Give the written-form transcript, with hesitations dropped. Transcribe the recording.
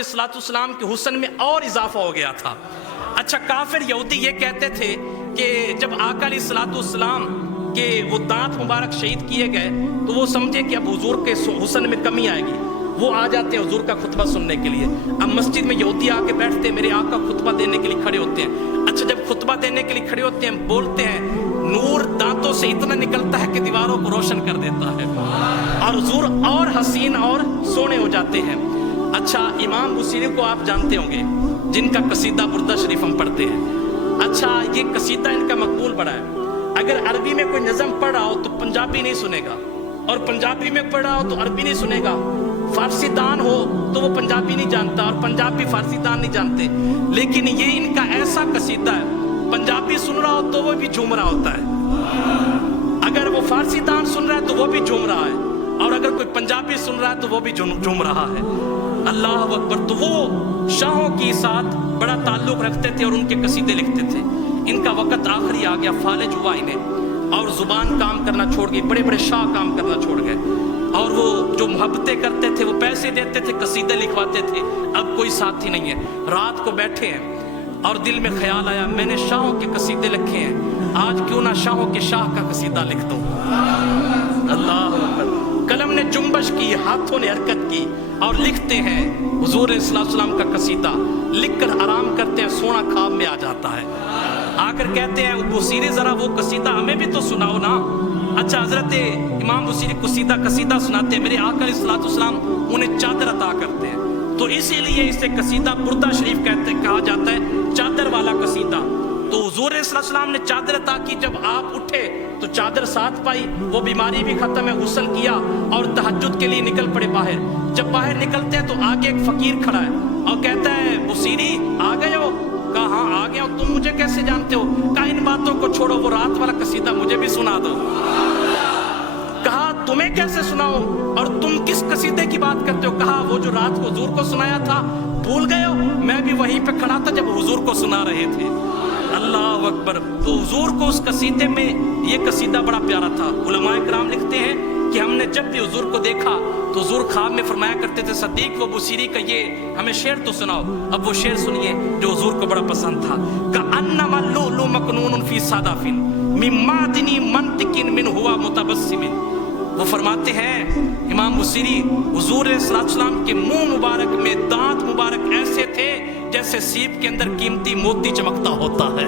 अलैहिस्सलाम के हुस्न में और इजाफा हो गया था। अच्छा, काफिर यहूदी ये कहते थे कि जब आका अलैहिस्सलाम के वो दांत मुबारक शहीद किए गए तो वो समझे कि अब हुजूर के हुस्न में कमी आएगी, वो आ जाते हैं हुजूर का खुतबा सुनने के लिए। अब मस्जिद में यहूदी आके बैठते हैं, मेरे आका खुतबा देने के लिए खड़े होते हैं। अच्छा, जब खुतबा देने के लिए खड़े होते हैं, बोलते हैं, नूर दांतों से इतना निकलता है कि दीवारों को रोशन कर देता है और हुजूर और हसीन और सोने हो जाते हैं। अच्छा, इमाम बुसीरी को आप जानते होंगे, जिनका कसीदा बुर्दा शरीफ हम पढ़ते हैं। अच्छा, ये कसीदा इनका मकबूल बड़ा है। अगर अरबी में कोई नज़म पढ़ रहा हो तो पंजाबी नहीं सुनेगा, और पंजाबी में पढ़ रहा हो तो अरबी नहीं सुनेगा। फारसी दान हो तो वो पंजाबी नहीं जानता और पंजाबी फारसी दान नहीं जानते। लेकिन ये इनका ऐसा कसीदा है, पंजाबी सुन रहा हो तो वो भी झूम रहा होता है, अगर वो फारसी दान सुन रहा है तो वो भी झूम रहा है, और अगर कोई पंजाबी सुन रहा है तो वो भी झूम रहा है। अल्लाह अकबर। तो वो शाहों के साथ बड़ा ताल्लुक रखते थे और उनके कसीदे लिखते थे। इनका वक़्त आखिरी आ गया, फालिज हुआ इन्हें, और जुबान काम करना छोड़ गई, बड़े बड़े शाह काम करना छोड़ गए, और वो जो मोहब्बतें करते थे, वो पैसे देते थे, कसीदे लिखवाते थे। अब कोई साथी नहीं है, रात को बैठे हैं और दिल में ख्याल आया, मैंने शाहों के कसीदे लिखे हैं, आज क्यों ना शाहों के शाह का कसीदा लिख दूं। अल्लाह अकबर। कलम ने जुम्बश की, हाथों ने हरकत की और लिखते हैं हुजूर सल्लल्लाहु का कसीदा। लिखकर आराम करते हैं, सोना ख्वाब में आ जाता है। आकर कहते हैं, बुसीरी जरा वो कसीदा हमें भी तो सुनाओ ना। अच्छा, हजरत इमाम बुसीरी कसीदा सुनाते हैं। मेरे आका अलैहिस्सलाम उन्हें चादर अता करते हैं, तो इसीलिए इसे कसीदा बुर्दा शरीफ कहा जाता है, चादर वाला कसीदा। तो हुजूर सल्लल्लाहु ने चादर अता की, जब आप उठे तो चादर साथ पाई, वो बीमारी भी खत्म है, गुस्ल किया और तहज्जुद के लिए निकल पड़े बाहर। जब बाहर निकलते हैं तो आगे एक फकीर खड़ा है और कहता है, बुसीरी आ गए हो? कहा हाँ आ गया हूं। तुम मुझे कैसे जानते हो? कहा इन बातों को छोड़ो, वो रात वाला कसीदा मुझे भी सुना दो। कहा तुम्हें कैसे सुनाओ और तुम किस कसीदे की बात करते हो? कहा वो जो रात को हुजूर को सुनाया था, भूल गए हो? मैं भी वहीं पे खड़ा था जब हुजूर को सुना रहे थे। अल्लाह अकबर। तो हुजूर को उस कसीदे में ये कसीदा बड़ा प्यारा था। उलमाए किराम लिखते हैं कि हमने जब भी हुजूर को देखा तो हुजूर ख्वाब में फरमाया करते थे, सदीक वो बुसीरी का ये हमें शेर तो सुनाओ। अब वो शेर सुनिए जो हुजूर को बड़ा पसंद था। का अन्नमा लुलु मकनून फी सादाफिन मिम्मादिनी मंतिकिन मिन हुआ मुतबस्सिमिन। वो फरमाते हैं इमाम बुसीरी, हुजूर सल्लल्लाहु के मुंह मुबारक में दांत मुबारक ऐसे थे जैसे सीप के अंदर कीमती मोती चमकता होता है।